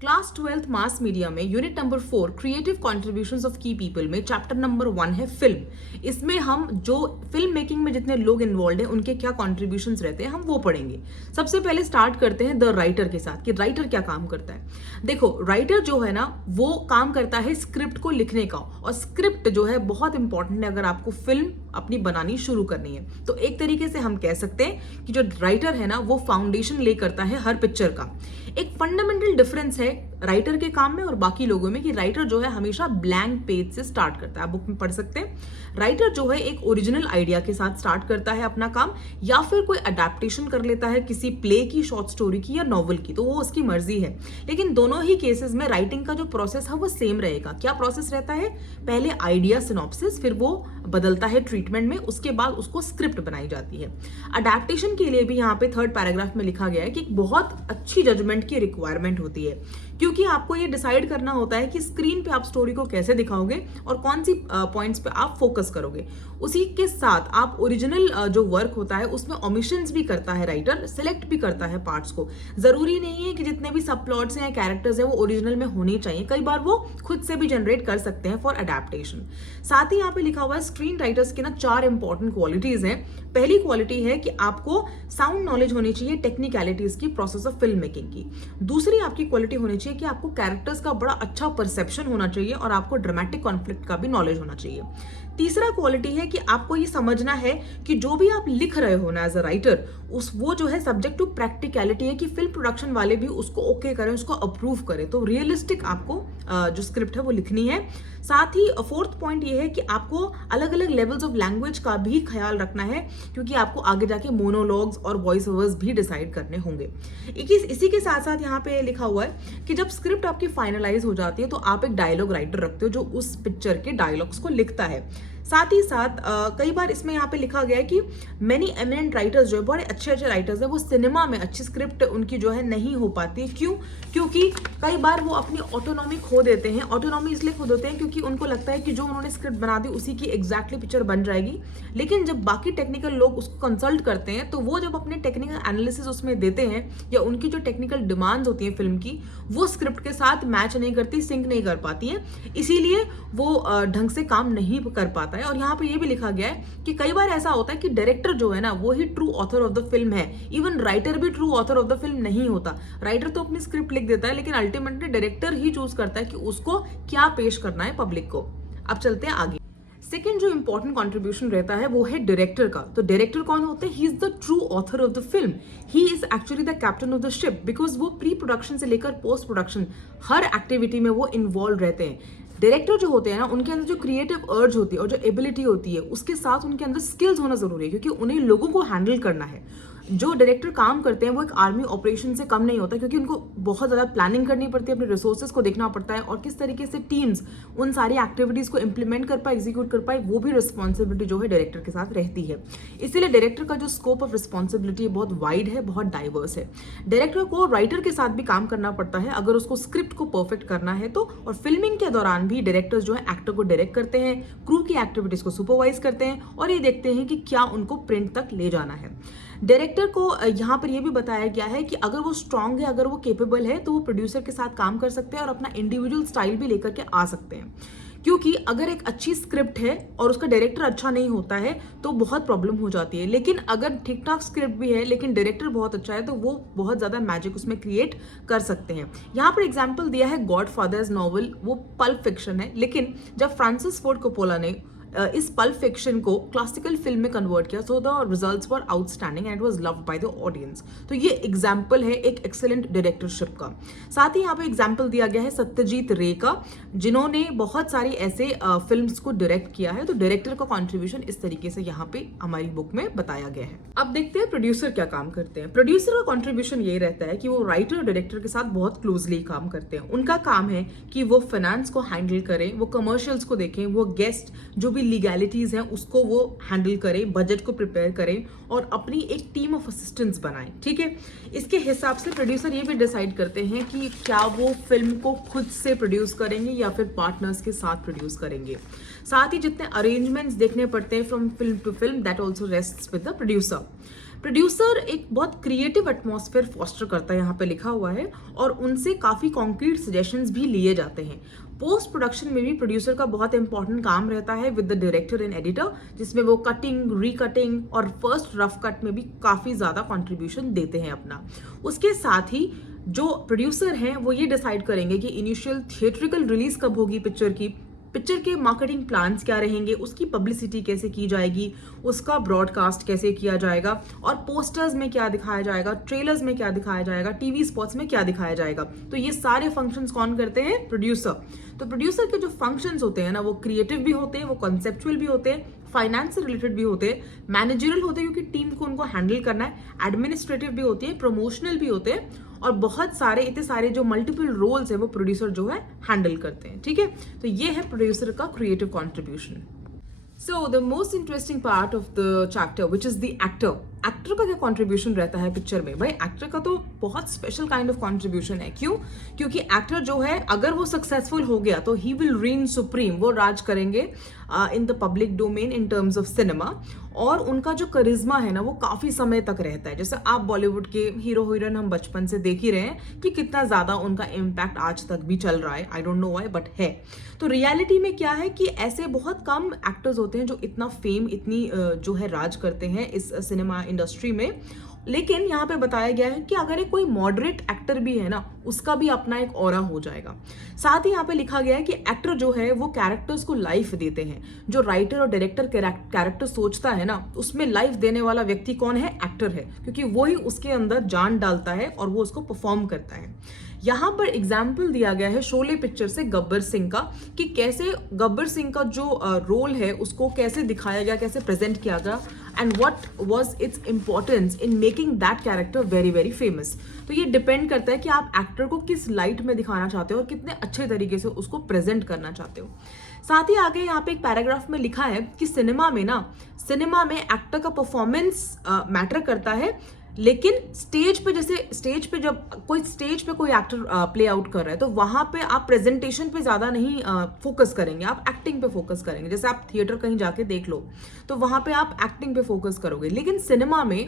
Class 12th mass media में unit number 4 creative contributions of की people में chapter number 1 है फिल्म। इसमें हम जो फिल्म मेकिंग में जितने लोग इन्वॉल्व हैं उनके क्या कॉन्ट्रीब्यूशंस रहते हैं हम वो पढ़ेंगे। सबसे पहले स्टार्ट करते हैं द राइटर के साथ कि राइटर क्या काम करता है। देखो, राइटर जो है ना वो काम करता है स्क्रिप्ट को लिखने का, और स्क्रिप्ट जो है बहुत इंपॉर्टेंट है अगर आपको फिल्म अपनी बनानी शुरू करनी है। तो एक तरीके से हम कह सकते हैं कि जो राइटर है ना वो फाउंडेशन ले करता है हर पिक्चर का। एक फंडामेंटल डिफरेंस है राइटर के काम में और बाकी लोगों में कि राइटर जो है हमेशा ब्लैंक पेज से स्टार्ट करता है। आप बुक में पढ़ सकते हैं। राइटर जो है एक ओरिजिनल आइडिया के साथ स्टार्ट करता है अपना काम, या फिर कोई अडेप्टेशन कर लेता है किसी प्ले की, शॉर्ट स्टोरी की या नॉवल की, तो वो उसकी मर्जी है। लेकिन दोनों ही केसेस में राइटिंग का जो प्रोसेस है वो सेम रहेगा। क्या प्रोसेस रहता है? पहले आइडिया सिनॉप्सिस, फिर वो बदलता है ट्रीटमेंट में, उसके बाद उसको स्क्रिप्ट बनाई जाती है। अडेप्टेशन के लिए भी यहाँ पे 3rd पैराग्राफ में लिखा गया है कि बहुत अच्छी जजमेंट की रिक्वायरमेंट होती है, क्योंकि आपको ये डिसाइड करना होता है कि स्क्रीन पे आप स्टोरी को कैसे दिखाओगे और कौन सी पॉइंट्स पे आप फोकस करोगे। उसी के साथ आप ओरिजिनल जो वर्क होता है उसमें ओमिशंस भी करता है राइटर, सिलेक्ट भी करता है पार्ट्स को। जरूरी नहीं है कि जितने भी सब प्लॉट्स हैं या कैरेक्टर्स हैं वो ओरिजिनल में होने चाहिए, कई बार वो खुद से भी जनरेट कर सकते हैं फॉर अडेप्टेशन। साथ ही यहाँ पे लिखा हुआ है स्क्रीन राइटर्स की ना 4 इंपॉर्टेंट क्वालिटीज हैं। पहली क्वालिटी है कि आपको साउंड नॉलेज होनी चाहिए टेक्निकलिटीज की, प्रोसेस ऑफ फिल्म मेकिंग की। दूसरी आपकी क्वालिटी होनी चाहिए कि आपको कैरेक्टर्स का बड़ा अच्छा परसेप्शन होना चाहिए और आपको ड्रामेटिक कॉन्फ्लिक्ट का भी नॉलेज होना चाहिए। तीसरा क्वालिटी है कि आपको ये समझना है कि जो भी आप लिख रहे हो ना एज अ राइटर, वो जो है सब्जेक्ट टू प्रैक्टिकलिटी है, कि फिल्म प्रोडक्शन वाले भी उसको ओके करें, उसको अप्रूव करें। तो रियलिस्टिक आपको जो स्क्रिप्ट है वो लिखनी है। साथ ही 4th पॉइंट ये है कि आपको अलग अलग लेवल्स ऑफ लैंग्वेज का भी ख्याल रखना है, क्योंकि आपको आगे जाके मोनोलॉग्स और वॉइस ओवर्स भी डिसाइड करने होंगे। इसी के साथ साथ यहाँ पे लिखा हुआ है कि जब स्क्रिप्ट आपकी फाइनलाइज हो जाती है तो आप एक डायलॉग राइटर रखते हो जो उस पिक्चर के डायलॉग्स को लिखता है। साथ ही साथ कई बार इसमें यहाँ पे लिखा गया है कि मेनी एमिनेंट राइटर्स जो है, बड़े अच्छे राइटर्स हैं, वो सिनेमा में अच्छी स्क्रिप्ट उनकी जो है नहीं हो पाती। क्यों? क्योंकि कई बार वो अपनी ऑटोनॉमी खो देते हैं। ऑटोनॉमी इसलिए खो देते हैं क्योंकि उनको लगता है कि जो उन्होंने स्क्रिप्ट बना दी उसी की एग्जैक्टली पिक्चर बन जाएगी। लेकिन जब बाकी टेक्निकल लोग उसको कंसल्ट करते हैं तो वो जब अपने टेक्निकल एनालिसिस उसमें देते हैं या उनकी जो टेक्निकल डिमांड्स होती हैं फिल्म की, वो स्क्रिप्ट के साथ मैच नहीं करती, सिंक नहीं कर पाती है, इसीलिए वो ढंग से काम नहीं कर पाता है। और यहाँ पे ये भी लिखा गया है कि कई बार ऐसा होता है कि डायरेक्टर जो है ना वो ही true author of the film है। इवन राइटर भी true author of the film नहीं होता। राइटर तो अपनी स्क्रिप्ट लिख देता है, लेकिन अल्टीमेटली डायरेक्टर ही चूज करता है कि उसको क्या पेश करना है पब्लिक को। अब चलते हैं आगे। सेकेंड जो इंपॉर्टेंट कंट्रीब्यूशन रहता है वो है डायरेक्टर का। तो डायरेक्टर कौन होते हैं? He is the true author of the film. He is actually the captain of the ship, because वो प्री प्रोडक्शन से लेकर पोस्ट प्रोडक्शन हर एक्टिविटी में वो इन्वॉल्व रहते हैं। डायरेक्टर जो होते हैं ना उनके अंदर जो क्रिएटिव अर्ज होती है और जो एबिलिटी होती है उसके साथ उनके अंदर स्किल्स होना जरूरी है, क्योंकि उन्हें लोगों को हैंडल करना है। जो डायरेक्टर काम करते हैं वो एक आर्मी ऑपरेशन से कम नहीं होता, क्योंकि उनको बहुत ज़्यादा प्लानिंग करनी पड़ती है, अपने रिसोर्सेज को देखना पड़ता है और किस तरीके से टीम्स उन सारी एक्टिविटीज़ को इंप्लीमेंट कर पाए, एग्जीक्यूट कर पाए, वो भी रिस्पॉन्सिबिलिटी जो है डायरेक्टर के साथ रहती है। इसीलिए डायरेक्टर का जो स्कोप ऑफ रिस्पॉन्सिबिलिटी बहुत वाइड है, बहुत डाइवर्स है। डायरेक्टर को राइटर के साथ भी काम करना पड़ता है अगर उसको स्क्रिप्ट को परफेक्ट करना है तो। और फिल्मिंग के दौरान भी डायरेक्टर्स जो है एक्टर को डायरेक्ट करते हैं, क्रू की एक्टिविटीज़ को सुपरवाइज करते हैं और ये देखते हैं कि क्या उनको प्रिंट तक ले जाना है। डायरेक्टर को यहाँ पर यह भी बताया गया है कि अगर वो स्ट्रांग है, अगर वो केपेबल है, तो वो प्रोड्यूसर के साथ काम कर सकते हैं और अपना इंडिविजुअल स्टाइल भी लेकर के आ सकते हैं। क्योंकि अगर एक अच्छी स्क्रिप्ट है और उसका डायरेक्टर अच्छा नहीं होता है तो बहुत प्रॉब्लम हो जाती है। लेकिन अगर ठीक ठाक स्क्रिप्ट भी है लेकिन डायरेक्टर बहुत अच्छा है तो वो बहुत ज़्यादा मैजिक उसमें क्रिएट कर सकते हैं। यहाँ पर एग्जाम्पल दिया है गॉडफादर्स नॉवल, वो पल्प फिक्शन है, लेकिन जब फ्रांसिस फोर्ड कोपोला ने इस पल्प फिक्शन को क्लासिकल फिल्म में कन्वर्ट किया, so the results were outstanding and it was loved by the audience. तो ये एग्जाम्पल है एक एक्सेलेंट डायरेक्टरशिप का। साथ ही यहाँ पे एग्जाम्पल दिया गया है सत्यजीत रे का, जिन्होंने बहुत सारी ऐसे फिल्म्स को डायरेक्ट किया है। तो डायरेक्टर का कॉन्ट्रीब्यूशन इस तरीके से यहाँ पे हमारी बुक में बताया गया है। अब देखते हैं प्रोड्यूसर क्या काम करते हैं। प्रोड्यूसर का कॉन्ट्रीब्यूशन ये रहता है कि वो राइटर और डायरेक्टर के साथ बहुत क्लोजली काम करते हैं। उनका काम है कि वो फाइनेंस को हैंडल करें, वो कमर्शियल्स को देखें, वो गेस्ट जो भी लीगैलिटीज हैं उसको वो हैंडल करें, बजट को प्रिपेयर करें और अपनी एक टीम ऑफ असिस्टेंट्स बनाएं। ठीक है, इसके हिसाब से प्रोड्यूसर ये भी डिसाइड करते हैं कि क्या वो फिल्म को खुद से प्रोड्यूस करेंगे या फिर पार्टनर्स के साथ प्रोड्यूस करेंगे। साथ ही जितने अरेंजमेंट्स देखने पड़ते हैं from film to film, that also rests with the producer. Producer एक बहुत क्रिएटिव एटमॉस्फेयर फॉस्टर करता है, यहाँ पे लिखा हुआ है, और उनसे काफ़ी कॉन्क्रीट सजेशंस भी लिए जाते हैं। पोस्ट प्रोडक्शन में भी प्रोड्यूसर का बहुत इंपॉर्टेंट काम रहता है with the director and editor, जिसमें वो कटिंग, रिकटिंग और फर्स्ट रफ कट में भी काफ़ी ज़्यादा कंट्रीब्यूशन देते हैं अपना। उसके साथ ही जो प्रोड्यूसर हैं वो ये डिसाइड करेंगे कि इनिशियल थिएट्रिकल रिलीज कब होगी पिक्चर की, पिक्चर के मार्केटिंग प्लान्स क्या रहेंगे, उसकी पब्लिसिटी कैसे की जाएगी, उसका ब्रॉडकास्ट कैसे किया जाएगा, और पोस्टर्स में क्या दिखाया जाएगा, ट्रेलर्स में क्या दिखाया जाएगा, टीवी स्पॉट्स में क्या दिखाया जाएगा। तो ये सारे फंक्शंस कौन करते हैं? प्रोड्यूसर। तो प्रोड्यूसर के जो फंक्शंस होते हैं ना, वो क्रिएटिव भी होते हैं, वो कॉन्सेप्चुअल भी होते हैं, फाइनेंस से रिलेटेड भी होते हैं, मैनेजरल होते हैं क्योंकि टीम को उनको हैंडल करना है, एडमिनिस्ट्रेटिव भी होती है, प्रमोशनल भी होते हैं, और बहुत सारे इतने सारे जो मल्टीपल रोल्स है वो प्रोड्यूसर जो है हैंडल करते हैं। ठीक है, तो ये है प्रोड्यूसर का creative contribution. So the most interesting part of the chapter which is the actor. Actor का क्या कंट्रीब्यूशन रहता है पिक्चर में? भाई एक्टर का तो बहुत स्पेशल काइंड ऑफ कंट्रीब्यूशन है। क्यों? क्योंकि एक्टर जो है अगर वो सक्सेसफुल हो गया तो ही विल रीन सुप्रीम, वो राज करेंगे in the public domain in terms of cinema, और उनका जो करिश्मा है ना वो काफी समय तक रहता है। जैसे आप बॉलीवुड के हीरो हीरोइन हम बचपन से देख ही रहे हैं कि कितना ज्यादा उनका इम्पैक्ट आज तक भी चल रहा है। I don't know why but है। तो रियलिटी में क्या है कि ऐसे बहुत कम एक्टर्स होते हैं जो इतना फेम, इतनी जो है राज करते हैं इस सिनेमा इंडस्ट्री में। लेकिन यहाँ पे बताया गया है कि अगर एक कोई मॉडरेट एक्टर भी है ना, उसका भी अपना एक ऑरा हो जाएगा। साथ ही यहाँ पे लिखा गया है कि एक्टर जो है वो कैरेक्टर्स को लाइफ देते हैं। जो राइटर और डायरेक्टर कैरेक्टर सोचता है ना, उसमें लाइफ देने वाला व्यक्ति कौन है? एक्टर है, क्योंकि वो ही उसके अंदर जान डालता है और वो उसको परफॉर्म करता है। यहाँ पर एग्जाम्पल दिया गया है शोले पिक्चर से गब्बर सिंह का, कि कैसे गब्बर सिंह का जो रोल है उसको कैसे दिखाया गया, कैसे प्रेजेंट किया गया, and what was its importance in making that character very very famous. तो ये डिपेंड करता है कि आप एक्टर को किस लाइट में दिखाना चाहते हो और कितने अच्छे तरीके से उसको प्रेजेंट करना चाहते हो। साथ ही आगे यहाँ पे एक पैराग्राफ में लिखा है कि सिनेमा में एक्टर का परफॉर्मेंस मैटर करता है, लेकिन स्टेज पे जब कोई स्टेज पे कोई एक्टर प्ले आउट कर रहा है तो वहां पे आप प्रेजेंटेशन पे ज्यादा नहीं फोकस करेंगे, आप एक्टिंग पे फोकस करेंगे। जैसे आप थिएटर कहीं जाके देख लो तो वहां पे आप एक्टिंग पे फोकस करोगे। लेकिन सिनेमा में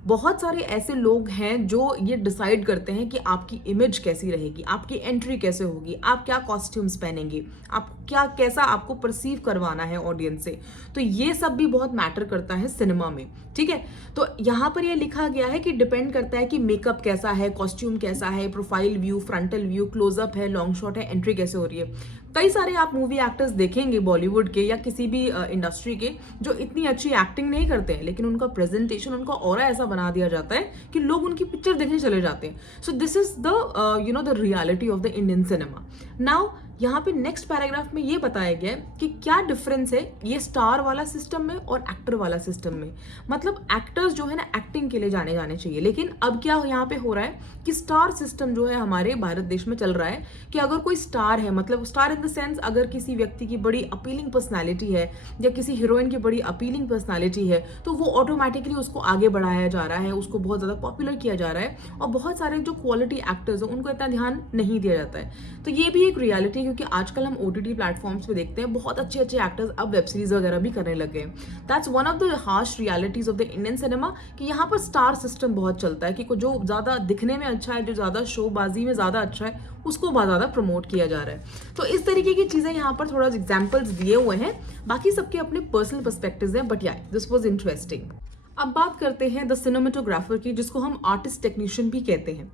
बहुत सारे ऐसे लोग हैं जो ये डिसाइड करते हैं कि आपकी इमेज कैसी रहेगी, आपकी एंट्री कैसे होगी, आप क्या कॉस्ट्यूम्स पहनेंगे, आप कैसा आपको परसीव करवाना है ऑडियंस से। तो ये सब भी बहुत मैटर करता है सिनेमा में। ठीक है, तो यहाँ पर ये लिखा गया है कि डिपेंड करता है कि मेकअप कैसा है, कॉस्ट्यूम कैसा है, profile view, frontal view, close up है, लॉन्ग शॉट है, एंट्री कैसे हो रही है। कई सारे आप मूवी एक्टर्स देखेंगे बॉलीवुड के या किसी भी इंडस्ट्री के जो इतनी अच्छी एक्टिंग नहीं करते हैं, लेकिन उनका प्रेजेंटेशन, उनका ऑरा ऐसा बना दिया जाता है कि लोग उनकी पिक्चर देखने चले जाते हैं। So this is the reality of the Indian cinema. Now यहाँ पे नेक्स्ट पैराग्राफ में ये बताया गया है कि क्या डिफरेंस है ये स्टार वाला सिस्टम में और एक्टर वाला सिस्टम में। मतलब एक्टर्स जो है ना एक्टिंग के लिए जाने चाहिए, लेकिन अब क्या यहाँ पे हो रहा है कि स्टार सिस्टम जो है हमारे भारत देश में चल रहा है कि अगर कोई स्टार है, मतलब स्टार इन द सेंस अगर किसी व्यक्ति की बड़ी अपीलिंग पर्सनैलिटी है या किसी हीरोइन की बड़ी अपीलिंग पर्सनैलिटी है तो वो ऑटोमेटिकली उसको आगे बढ़ाया जा रहा है, उसको बहुत ज़्यादा पॉपुलर किया जा रहा है, और बहुत सारे जो क्वालिटी एक्टर्स हैं उनको इतना ध्यान नहीं दिया जाता है। तो ये भी एक रियलिटी, क्योंकि आजकल हम OTT प्लेटफॉर्म्स पे देखते हैं बहुत अच्छे एक्टर्स अब वेब सीरीज वगैरह भी करने लगे हैं। That's one of the harsh realities of the Indian cinema कि यहाँ पर स्टार सिस्टम बहुत चलता है कि जो ज़्यादा दिखने में अच्छा है, जो ज़्यादा शोबाजी में ज़्यादा अच्छा है, उसको बहुत ज़्यादा प्रमोट किया जा रहा है। तो इस तरीके की चीज़ें यहाँ पर थोड़ा एग्जाम्पल्स दिए हुए हैं, बाकी सबके अपने पर्सनल पर्सपेक्टिव्स हैं, बट या दिस वाज इंटरेस्टिंग। अब बात करते हैं द सिनेमेटोग्राफर की, जिसको हम आर्टिस्ट टेक्नीशियन भी कहते हैं।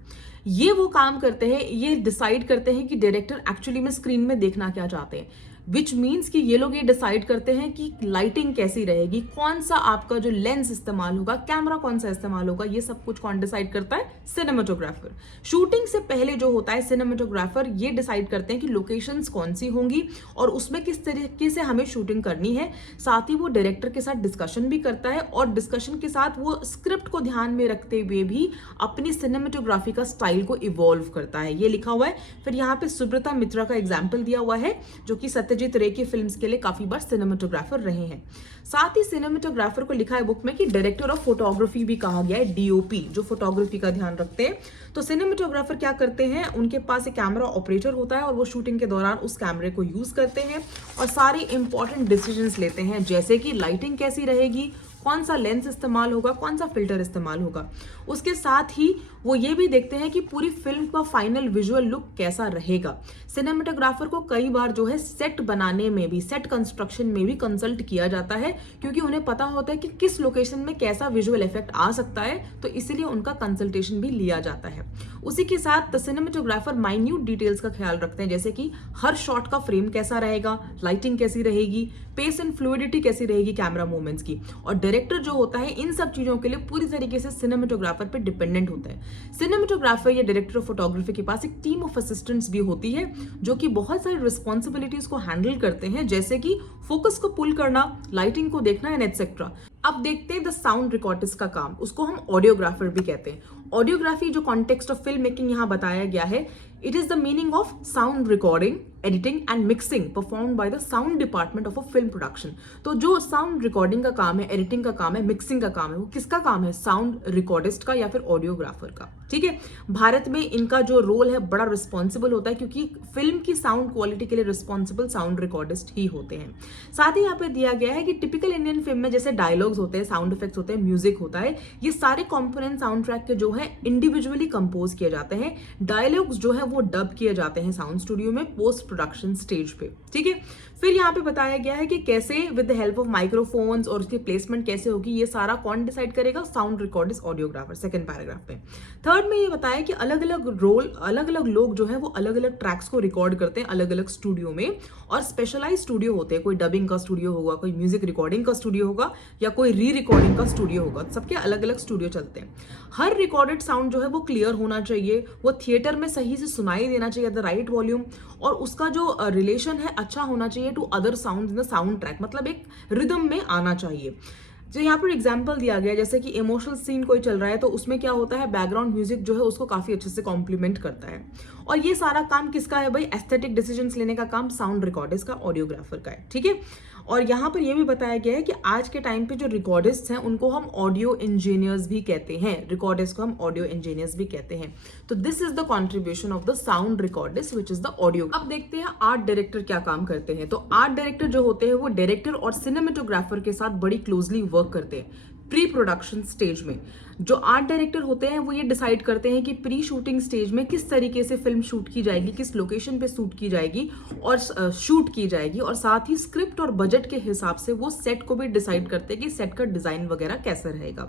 ये वो काम करते हैं, ये डिसाइड करते हैं कि डायरेक्टर एक्चुअली में स्क्रीन में देखना क्या चाहते हैं, विच मीन्स कि ये लोग ये डिसाइड करते हैं कि लाइटिंग कैसी रहेगी, कौन सा आपका जो लेंस इस्तेमाल होगा, कैमरा कौन सा इस्तेमाल होगा, ये सब कुछ कौन डिसाइड करता है? सिनेमेटोग्राफर। शूटिंग से पहले जो होता है सिनेमेटोग्राफर ये डिसाइड करते हैं कि लोकेशंस कौन सी होंगी और उसमें किस तरीके से हमें शूटिंग करनी है। साथ ही वो डायरेक्टर के साथ डिस्कशन भी करता है, और डिस्कशन के साथ वो स्क्रिप्ट को ध्यान में रखते हुए भी अपनी सिनेमेटोग्राफी का स्टाइल को इवॉल्व करता है। ये लिखा हुआ है। फिर यहाँ पे सुब्रता मित्रा का एग्जाम्पल दिया हुआ है, जो कि सत्यजीत रे की फिल्म्स के लिए काफी बार सिनेमेटोग्राफर रहे हैं। साथ ही सिनेमेटोग्राफर को लिखा है बुक में कि डायरेक्टर ऑफ फोटोग्राफी भी कहा गया है, DOP, जो फोटोग्राफी का ध्यान रखते हैं। तो सिनेमेटोग्राफर क्या करते हैं, उनके पास एक कैमरा ऑपरेटर होता है और वो शूटिंग के दौरान उस कैमरे को यूज करते हैं और सारे इंपॉर्टेंट डिसीजंस लेते हैं, जैसे कि लाइटिंग कैसी रहेगी, कौन सा लेंस इस्तेमाल होगा, कौन सा फिल्टर इस्तेमाल होगा। उसके साथ ही वो ये भी देखते हैं कि पूरी फिल्म का फाइनल विजुअल लुक कैसा रहेगा। सिनेमेटोग्राफर को कई बार जो है सेट बनाने में भी, सेट कंस्ट्रक्शन में भी कंसल्ट किया जाता है, क्योंकि उन्हें पता होता है कि किस लोकेशन में कैसा विजुअल इफेक्ट आ सकता है, तो इसीलिए उनका कंसल्टेशन भी लिया जाता है। उसी के साथ द सिनेमेटोग्राफर माइन्यूट डिटेल्स का ख्याल रखते हैं, जैसे कि हर शॉट का फ्रेम कैसा रहेगा, लाइटिंग कैसी रहेगी, पेस एंड फ्लूइडिटी कैसी रहेगी कैमरा मूवमेंट्स की। और डायरेक्टर जो होता है इन सब चीजों के लिए पूरी तरीके से सिनेमेटोग्राफर पे डिपेंडेंट होता है। सिनेमेटोग्राफर या डायरेक्टर ऑफ फोटोग्राफी के पास एक टीम ऑफ असिस्टेंट्स भी होती है, जो कि बहुत सारी रिस्पॉन्सिबिलिटीज को हैंडल करते हैं, जैसे कि फोकस को पुल करना, लाइटिंग को देखना एंड एटसेट्रा। अब देखते हैं द साउंड रिकॉर्डिस्ट का काम, उसको हम ऑडियोग्राफर भी कहते हैं। ऑडियोग्राफी जो कॉन्टेक्स्ट ऑफ फिल्म मेकिंग यहाँ बताया गया है, it is the meaning of sound recording, editing and mixing performed by the sound department of a film production. तो जो साउंड रिकॉर्डिंग का काम है, एडिटिंग का काम है, मिक्सिंग का काम है, वो किसका काम है? साउंड रिकॉर्डिस्ट का या फिर ऑडियोग्राफर का। ठीक है, भारत में इनका जो रोल है बड़ा रिस्पॉन्सिबल होता है, क्योंकि फिल्म की साउंड क्वालिटी के लिए रिस्पॉन्सिबल साउंड रिकॉर्डिस्ट ही होते हैं। साथ ही यहाँ पे दिया गया है कि टिपिकल इंडियन फिल्म में जैसे डायलॉग्स होते हैं, साउंड इफेक्ट्स होते हैं, म्यूजिक होता है, ये सारे कॉम्पोनेंट साउंड ट्रैक के जो है इंडिविजुअली कंपोज किए जाते हैं। डायलॉग्स जो है वो डब किए जाते हैं साउंड स्टूडियो में पोस्ट प्रोडक्शन स्टेज पे। ठीक है, फिर यहाँ पे बताया गया है कि कैसे with the help of microphones और उसकी प्लेसमेंट कैसे होगी, ये सारा कौन डिसाइड करेगा? Sound recordist audiographer, second paragraph में। थर्ड में ये बताया कि अलग अलग रोल, अलग अलग लोग जो है वो अलग अलग ट्रैक्स को रिकॉर्ड करते हैं अलग अलग स्टूडियो में, और स्पेशलाइज स्टूडियो होते हैं। कोई डबिंग का स्टूडियो होगा, कोई म्यूजिक रिकॉर्डिंग का स्टूडियो होगा, या कोई री रिकॉर्डिंग का स्टूडियो होगा। सबके अलग अलग स्टूडियो चलते हैं। हर रिकॉर्डेड साउंड जो है वो क्लियर होना चाहिए, वो थिएटर में सही से सुनाई देना चाहिए द राइट वॉल्यूम, और उसका जो रिलेशन है अच्छा होना चाहिए to other sounds in the sound track, मतलब एक रिदम में आना चाहिए। जो यहाँ पर एग्जाम्पल दिया गया, जैसे कि इमोशनल सीन कोई चल रहा है तो उसमें क्या होता है, बैकग्राउंड म्यूजिक जो है उसको काफी अच्छे से कॉम्प्लीमेंट करता है। और ये सारा काम किसका है भाई? एस्थेटिक डिसीजंस लेने का काम साउंड रिकॉर्डिस्ट का, ऑडियोग्राफर का है। ठीक है, और यहाँ पर यह भी बताया गया है कि आज के टाइम पे जो रिकॉर्डिस्ट हैं उनको हम ऑडियो इंजीनियर्स भी कहते हैं, रिकॉर्डिस्ट को हम ऑडियो इंजीनियर्स भी कहते हैं। तो this is the contribution of the sound recordist which is the audio. अब देखते हैं आर्ट डायरेक्टर क्या काम करते हैं। तो आर्ट डायरेक्टर जो होते हैं वो डायरेक्टर और सिनेमेटोग्राफर के साथ बड़ी क्लोजली वर्क करते हैं प्री प्रोडक्शन स्टेज में। जो आर्ट डायरेक्टर होते हैं वो ये डिसाइड करते हैं कि प्री शूटिंग स्टेज में किस तरीके से फिल्म शूट की जाएगी, किस लोकेशन पे शूट की जाएगी और शूट की जाएगी, और साथ ही स्क्रिप्ट और बजट के हिसाब से वो सेट को भी डिसाइड करते हैं कि सेट का डिजाइन वगैरह कैसा रहेगा।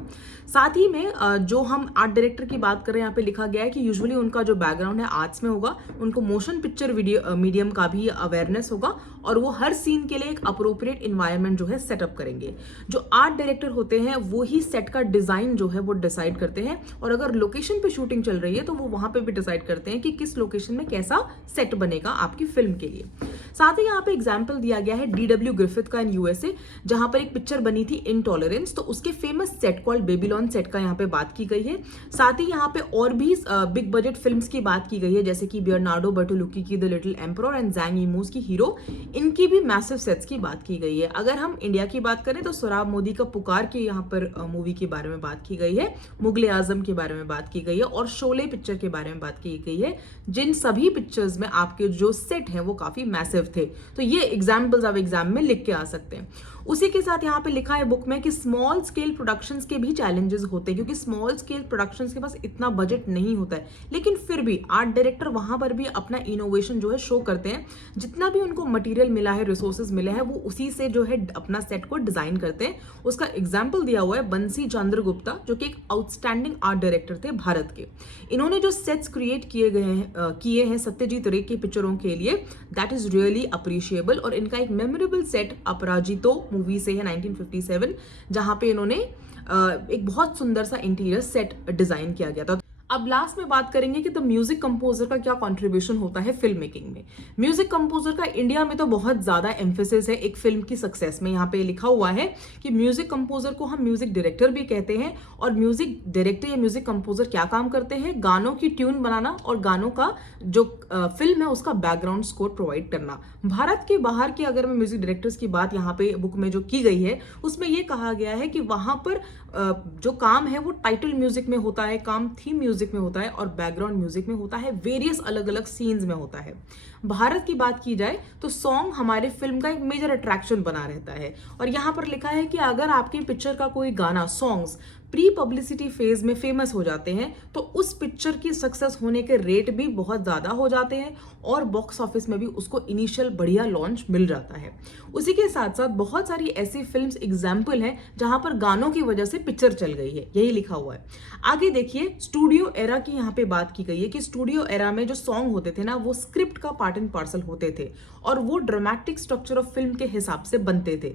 साथ ही में जो हम आर्ट डायरेक्टर की बात करें, यहाँ पे लिखा गया है कि यूजुअली उनका जो बैकग्राउंड है आर्ट्स में होगा, उनको मोशन पिक्चर मीडियम का भी अवेयरनेस होगा, और वो हर सीन के लिए एक अप्रोप्रिएट इन्वायरमेंट जो है सेटअप करेंगे। जो आर्ट डायरेक्टर होते हैं वो ही सेट का डिजाइन जो है वो डिसाइड करते हैं, और अगर लोकेशन पे शूटिंग चल रही है तो वो वहां पे भी डिसाइड करते हैं कि किस लोकेशन में कैसा सेट बनेगा आपकी फिल्म के लिए। साथ ही यहाँ पे एग्जांपल दिया गया है डीडब्ल्यू ग्रिफिथ का इन यूएसए, जहां पर एक पिक्चर बनी थी इनटॉलरेंस, तो उसके famous set called Babylon set का यहाँ पे बात की गई है। साथ ही यहाँ पे और भी बिग बजट फिल्म्स की बात की गई है, जैसे कि बियर्नार्डो बर्टोलुकी की the little emperor and Zhang Yimou's की हीरो, इनकी भी मैसिव सेट्स की बात की गई है। अगर हम इंडिया की बात करें तो सोहराब मोदी का पुकार की यहाँ पर मूवी के बारे में बात की गई है, मुगले आजम के बारे में बात की गई है, और शोले पिक्चर के बारे में बात की गई है, जिन सभी पिक्चर्स में आपके जो सेट हैं वो काफी मैसिव थे। तो ये एग्जाम्पल्स आप एग्जाम में लिख के आ सकते हैं। उसी के साथ यहाँ पे लिखा है बुक में कि स्मॉल स्केल प्रोडक्शंस के भी चैलेंजेस होते हैं, क्योंकि स्मॉल स्केल प्रोडक्शंस के पास इतना बजट नहीं होता है, लेकिन फिर भी आर्ट डायरेक्टर वहां पर भी अपना इनोवेशन जो है शो करते हैं। जितना भी उनको मटेरियल मिला है, रिसोर्सेज मिले हैं, वो उसी से जो है अपना सेट को डिजाइन करते हैं। उसका एग्जाम्पल दिया हुआ है बंसी चंद्र गुप्ता, जो कि एक आउटस्टैंडिंग आर्ट डायरेक्टर थे भारत के। इन्होंने जो सेट्स क्रिएट किए हैं सत्यजीत रे की पिक्चरों के लिए, दैट इज रियली अप्रिशिएबल। और इनका एक मेमोरेबल सेट अपराजितो मूवी से है 1957, जहां पे इन्होंने एक बहुत सुंदर सा इंटीरियर सेट डिजाइन किया गया था। अब लास्ट में बात करेंगे कि द म्यूजिक कंपोजर का क्या कंट्रीब्यूशन होता है फिल्म मेकिंग में। म्यूजिक कंपोजर का इंडिया में तो बहुत ज्यादा एम्फेसिस है एक फिल्म की सक्सेस में। यहाँ पे लिखा हुआ है कि म्यूजिक कंपोजर को हम म्यूजिक डायरेक्टर भी कहते हैं, और म्यूजिक डायरेक्टर या म्यूजिक कंपोजर क्या काम करते हैं? गानों की ट्यून बनाना और गानों का जो फिल्म है उसका बैकग्राउंड स्कोर प्रोवाइड करना। भारत के बाहर के अगर मैं म्यूजिक डायरेक्टर्स की बात यहाँ पे बुक में जो की गई है उसमें ये कहा गया है कि वहाँ पर जो काम है वो टाइटल म्यूजिक में होता है, काम थीम म्यूजिक में होता है और बैकग्राउंड म्यूजिक में होता है, वेरियस अलग अलग सीन्स में होता है। भारत की बात की जाए तो सॉन्ग हमारे फिल्म का एक मेजर अट्रैक्शन बना रहता है। और यहाँ पर लिखा है कि अगर आपकी पिक्चर का कोई गाना, सॉन्ग्स प्री पब्लिसिटी फेज में फेमस हो जाते हैं तो उस पिक्चर की सक्सेस होने के रेट भी बहुत ज़्यादा हो जाते हैं और बॉक्स ऑफिस में भी उसको इनिशियल बढ़िया लॉन्च मिल जाता है। उसी के साथ साथ बहुत सारी ऐसी फिल्म्स एग्जाम्पल हैं जहां पर गानों की वजह से पिक्चर चल गई है, यही लिखा हुआ है। आगे देखिए, स्टूडियो एरा की यहाँ पे बात की गई है कि स्टूडियो एरा में जो सॉन्ग होते थे ना वो स्क्रिप्ट का पार्ट एंड पार्सल होते थे और वो ड्रामेटिक स्ट्रक्चर ऑफ फिल्म के हिसाब से बनते थे।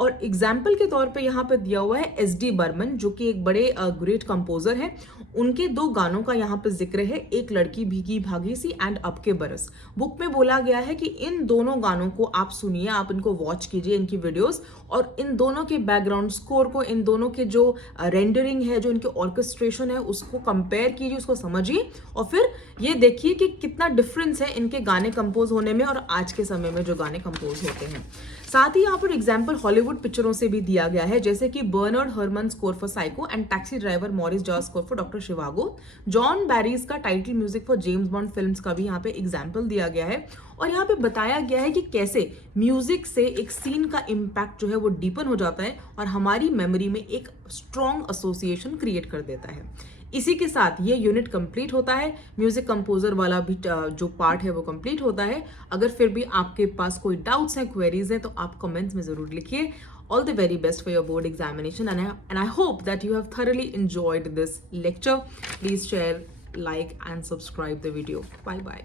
और एग्जाम्पल के तौर पे यहाँ पे दिया हुआ है एस.डी. बर्मन, जो कि एक बड़े ग्रेट कंपोजर है। उनके 2 गानों का यहाँ पे जिक्र है, एक लड़की भीगी भागी सी एंड अब के बरस। बुक में बोला गया है कि इन दोनों गानों को आप सुनिए, आप इनको वॉच कीजिए, इनकी वीडियोस, और इन दोनों के बैकग्राउंड स्कोर को, इन दोनों के जो रेंडरिंग है, जो इनके ऑर्केस्ट्रेशन है, उसको कंपेयर कीजिए, उसको समझिए और फिर ये देखिए कि कितना डिफरेंस है इनके गाने कंपोज होने में और आज के समय में जो गाने कंपोज होते हैं। साथ ही यहाँ पर एग्जाम्पल हॉलीवुड पिक्चरों से भी दिया गया है, जैसे कि Bernard Herrmann score for Psycho and Taxi Driver Maurice Jarre score for Doctor Zhivago. John Barry's का title music for James Bond films का भी यहाँ पे एग्जाम्पल दिया गया है और यहाँ पे बताया गया है कि कैसे म्यूजिक से एक सीन का इम्पैक्ट जो है वो डीपन हो जाता है और हमारी मेमोरी में एक स्ट्रॉन्ग एसोसिएशन क्रिएट कर देता है। इसी के साथ ये यूनिट कंप्लीट होता है, म्यूजिक कंपोजर वाला भी जो पार्ट है वो कंप्लीट होता है। अगर फिर भी आपके पास कोई डाउट्स हैं, क्वेरीज हैं, तो आप कमेंट्स में जरूर लिखिए। All the very best for your board examination, and I hope that you have thoroughly enjoyed this lecture. Please share, like and subscribe the video. Bye bye.